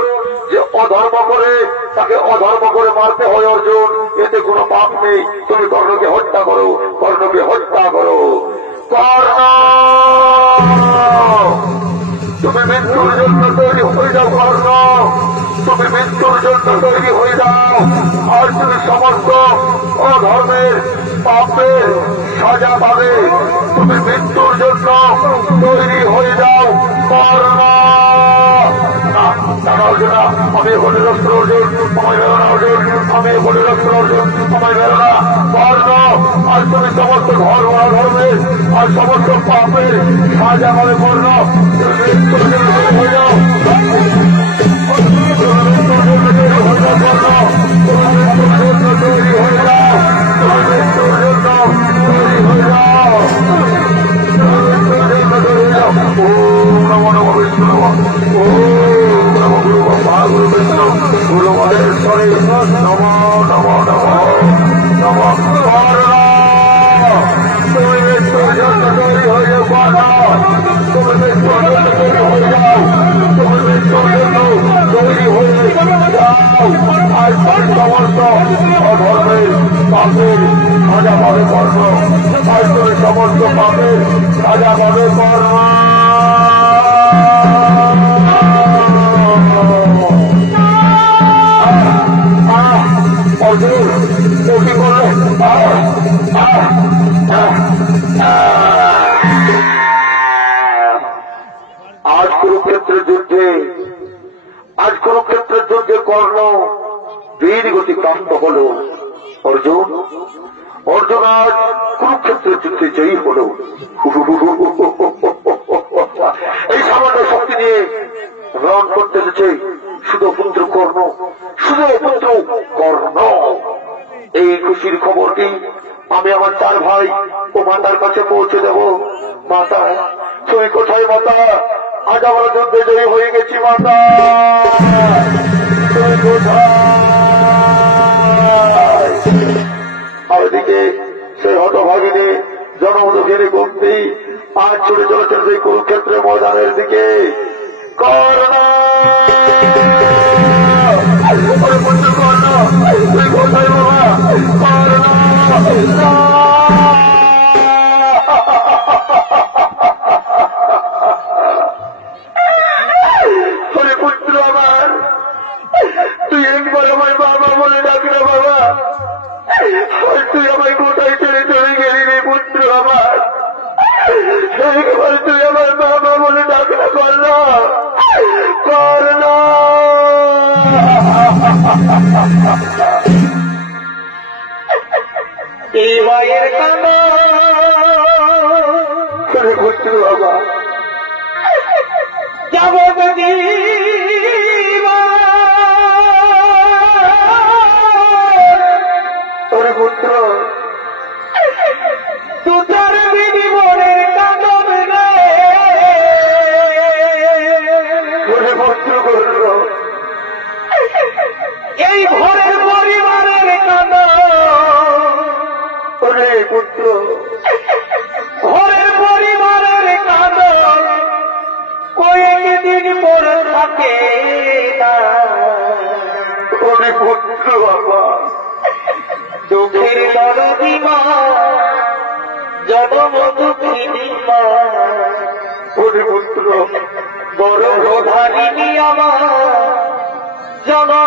যে অধর্ম করে তাকে অধর্ম করে মারতে হয় অর্জুন, এতে কোনো পাপ নেই। তুমি কর্ণকে হত্যা করো, কর্ণকে হত্যা করো। কর্ণ, তুমি মৃত্যুর জন্য তৈরি হয়ে যাও। কর্ণ, তুমি মৃত্যুর জন্য তৈরি হয়ে যাও। আর তুমি সমস্ত অধর্মের পাপের সাজা পাবে। তুমি মৃত্যুর জন্য তৈরি হয়ে যাও। কর্ণ, আমি এখন নিরস্ত্র অর্জুন, সময় বেরো না অর্জুন, আমি এখন নিরস্ত্র অর্জুন, সময় বেরো না। কর্ণ, আর তুমি সমস্ত ধর্ম অধর্মের আর সমস্ত পাপের সাজা পাবে। কর্ণ, তুমি মৃত্যুর জন্য তৈরি হয়ে যাও। সমস্ত অধর্মের পাপের সাজা পাবে কর্ম, সমস্ত পাপের সাজা পাবে কর্ম। অর্জুন, ও কি করলো? আজ কুরুক্ষেত্রের যুদ্ধে, আজ কুরুক্ষেত্রের যুদ্ধে কর্ণ বীর গতি প্রাপ্ত হল। অর্জুন, অর্জুন আজ কুরুক্ষেত্রের যুদ্ধে জয়ী হল। এই সামান্য শক্তি নিয়ে রণ করতে এসেছে শুধু পুত্র কর্ণ, শুধু পুত্র কর্ণ। এই খুশির খবরটি আমি আমার 4 ভাই ও মাতার কাছে পৌঁছে দেব। মাতা, তুমি কোথায় মাতা? আজ আমরা যুদ্ধে জয়ী হয়ে গেছি মাতা, তুমি কোথায়? আর এদিকে সেই হতভাগিনী জনমদুখের গন্তি আজ ছুটে চলেছেন সেই কুরুক্ষেত্রের ময়দানের দিকে। কর্ণ, কর্ণ, তুই কোথায় বাবা? কর্ণ, পুত্র আমার, তুই একবার আমায় বাবা বলে ডাক না বাবা। তুই আমায় কোথায় ছেড়ে চলে গেলি রে পুত্র আমার? একবার তুই আমার বাবা বলে ডাক না কর্ণ, কর্ণ। এই মায়ের কান্না পুত্র বাবা, যাব যদি পুত্র তুষার বিধি মনের কাঁদব রে, পুত্র কর্ণ, এই ঘরের পরিবারের কাঁদব পুত্র, ঘরের পরিবারের কাঁদব কয়েকদিন পরে থাকে না। পুত্র বাবা, দুঃখের দরদি মা, জনম দুঃখিনী মা, পুত্র বড় প্রধানিনী আমার জনম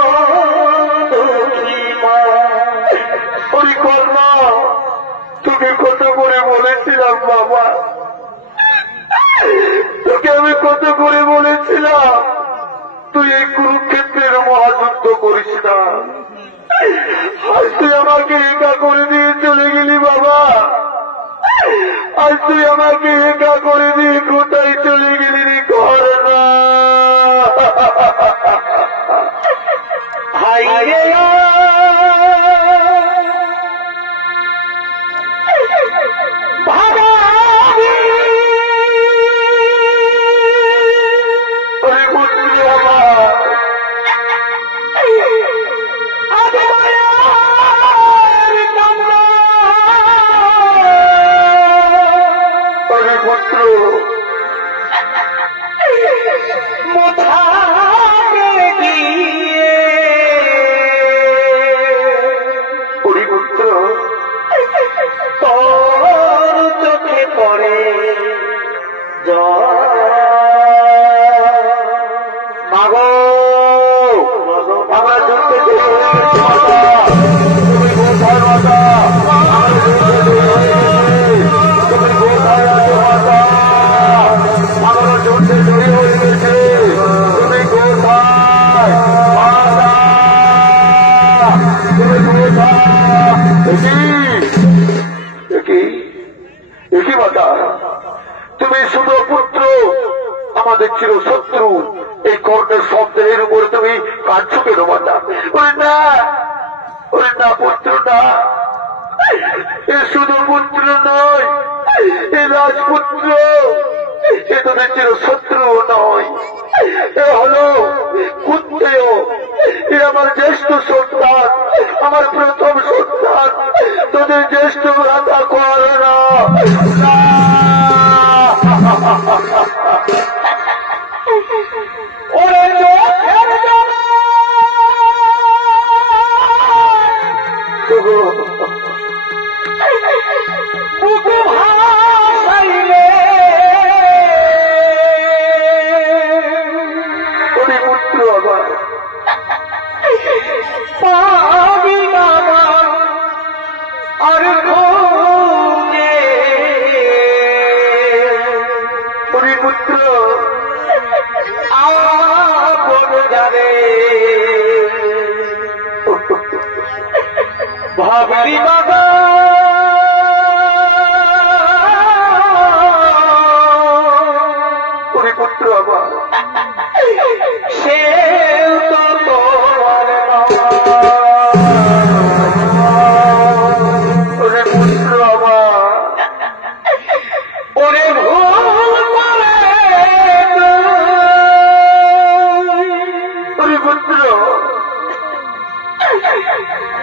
বাবা, তোকে আমি কত করে বলেছিলাম তুই এই কুরুক্ষেত্রের মহাযুদ্ধ করিস না, আজ তুই আমাকে একা করে দিয়ে চলে গেলি বাবা, আজ তুই আমাকে একা করে দিয়ে কোথায় চলে গেলি রে ঘর না। হাইরে তুমি শুধু পুত্র, আমাদের চির শত্রু, এই কর্ণের শব্দের উপরে তুমি কাঁদছো কেন মাতা? ওরে না, ওরে না পুত্র না, এ শুধু পুত্র নয়, এ রাজপুত্র, এ তোদের চির শত্রু নয়, এ হলো কুন্তেয়, এ আমার জ্যেষ্ঠ সন্তান, আমার প্রথম সন্তান, তোদের জ্যেষ্ঠ ভ্রাতা কর না। পুত্র আবার পাবি বাবা আর খোঁজে পুত্র আপন যাবে ভাবলি বাবা পুত্র আবার সে তো তোমার পুত্র আবার ওরে ভুল করে পুত্র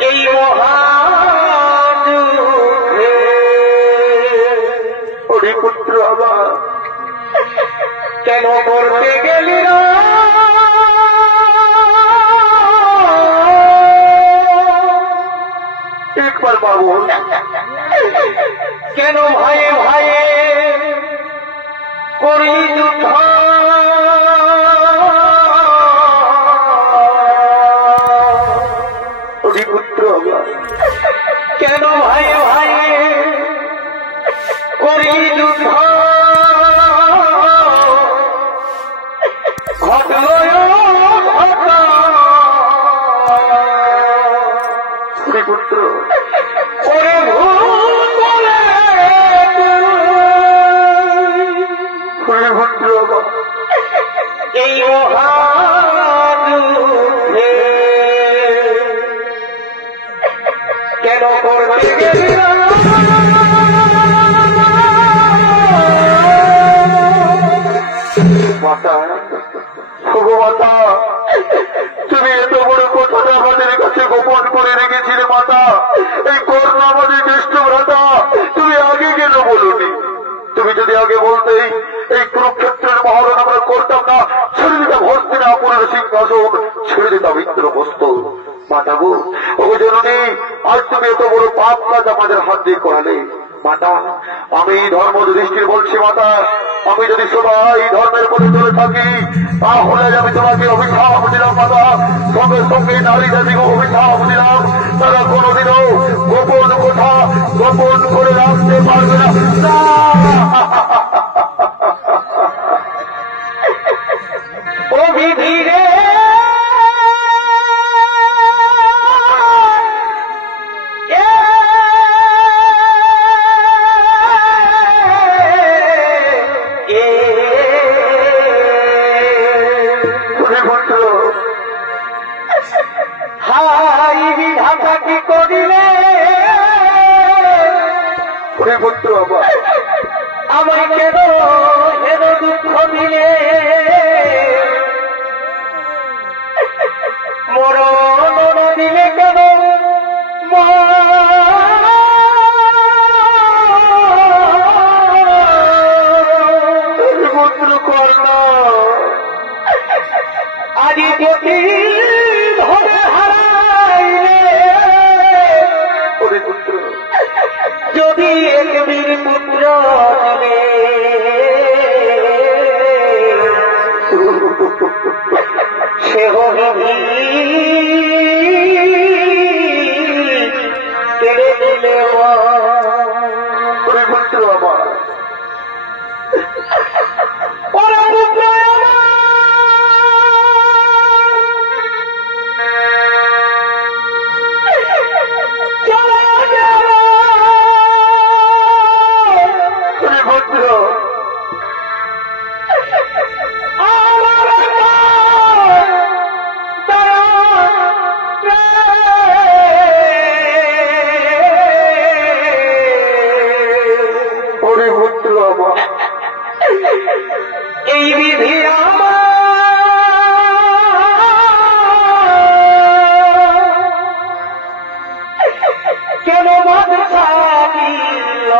এই মহাযুদ্ধে পুত্র আবার কেন করতে গেলি না একবার বাবু, কেন ভাইয়ে ভাইয়ে করি যুদ্ধ পুত্র আবার কেন ভাইয়ে ভাইয়ে করি যুদ্ধ ঘটল পুত্র ওরে ভুল করে পুত্র আবার এই মহাযুদ্ধে কেন করতে গেলি না মাতা? মাতা, তুমি এত বড় কথাটা আমাদের কাছে গোপন করে রেখেছিলে মাতা। এই কর্ণ আমাদের জ্যেষ্ঠ ভ্রাতা, তুমি আগে কেন বলনি? তুমি যদি আগে বলতেই এই কুরুক্ষেত্রের মহরণ আমরা করতাম না, ছেড়ে দিতাম হস্তিনাপুরের সিংহাসন, ছেড়ে দিতাম ইন্দ্রপ্রস্থ। মাতা গো, ও জননী, আজ তুমি এত বড় পাপ কাজ আমাদের হাত দিয়ে করালে। মাতা, আমি ধর্ম দৃষ্টির বলছি মাতা, আমি যদি সবাই ধর্মের পথে চলে থাকি, তাহলে আমি তোমাকে অভিশাপ দিলাম বাবা, সঙ্গে সঙ্গে নারী জাতিকে অভিশাপ দিলাম, তারা কোনোদিনও গোপন কথা গোপন করে রাখতে পারবে না। অভিধীরে হাই বিধাতা কি করিলে পুত্র আমার কেন হেন দুঃখ দিলে, মরণ দিলে কেন পুত্র কর্ণ আজি যদি ধরে হারাইলে, পুত্র যদি একদিন পুত্র দিলে সে হবি কেড়ে দিলে পুত্র আমার এই বিধি কেন বাধা দিল,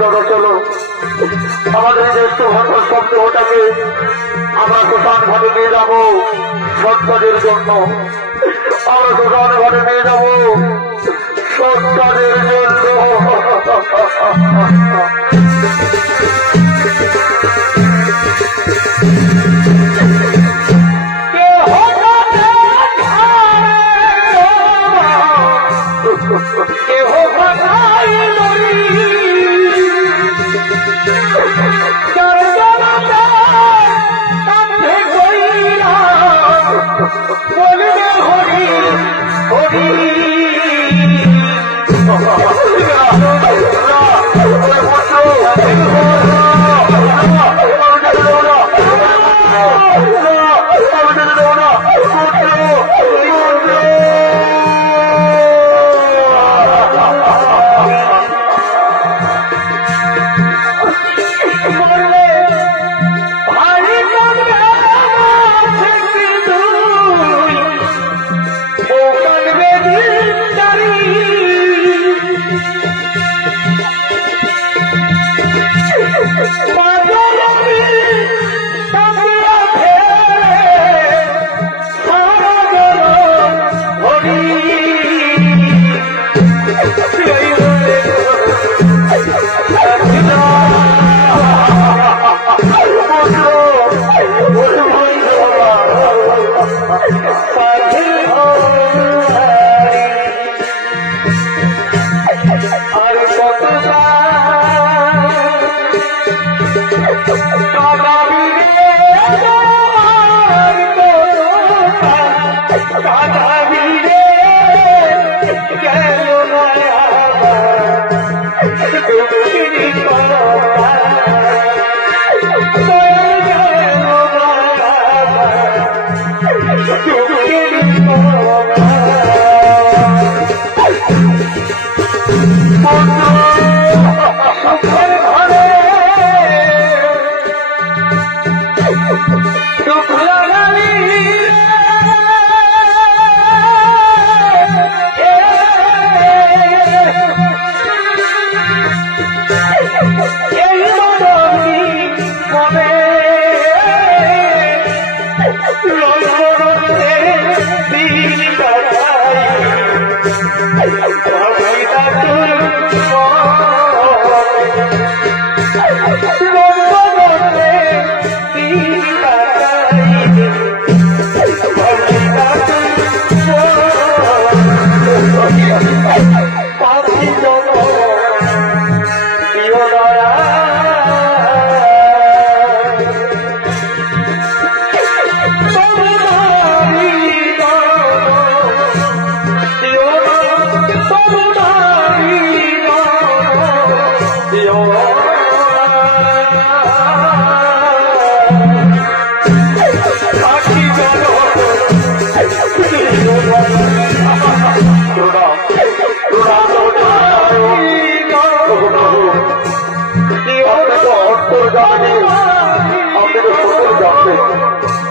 দাদা চলো আমাদের দেশ তো ভাষার শব্দ ওটাকে সৎ কাজের জন্য আমরা দোকান ঘরে নিয়ে যাবো সৎ কাজের জন্য।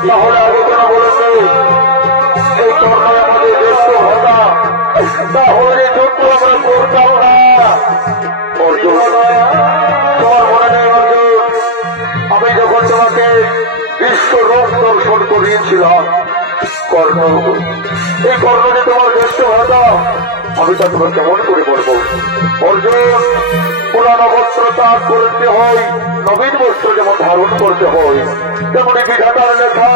তাহলে আলোচনা বলেছে এই করোনায় আমাদের দেশ ভাতা তাহলে যত আমরা করতাম না। তোমার মনে নেই অর্জুন, আমি যখন তোমাকে বিশ্ব রোগ দর্শন করিয়েছিলাম কর্ণ, এই কর্ণ যে তোমার জ্যেষ্ঠ ভাতা আমি তা তোমার কেমন করে বলবো? অর্জুন, পুরানো বস্ত্র ত্যাগ করতে হয়, নবীন বস্ত্র যেমন ধারণ করতে হয়, তেমনি বিধাতার লেখা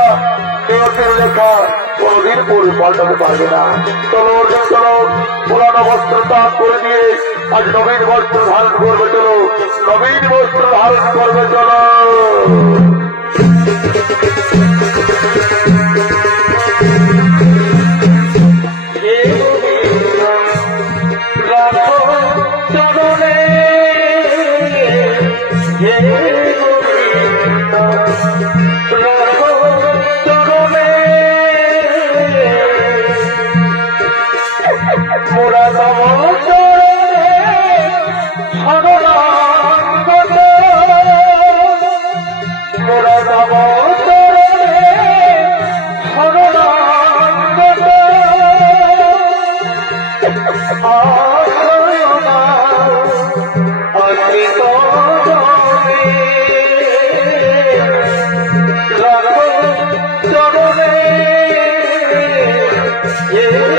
নিয়তির লেখা কোনদিন পরে পাল্টাতে পারবে না। চলো অর্জুন, চলো পুরানো বস্ত্র ত্যাগ করে দিয়ে আজ নবীন বস্ত্র ধারণ করবে, চলো নবীন বস্ত্র ধারণ করবে, চলো। মোরা হে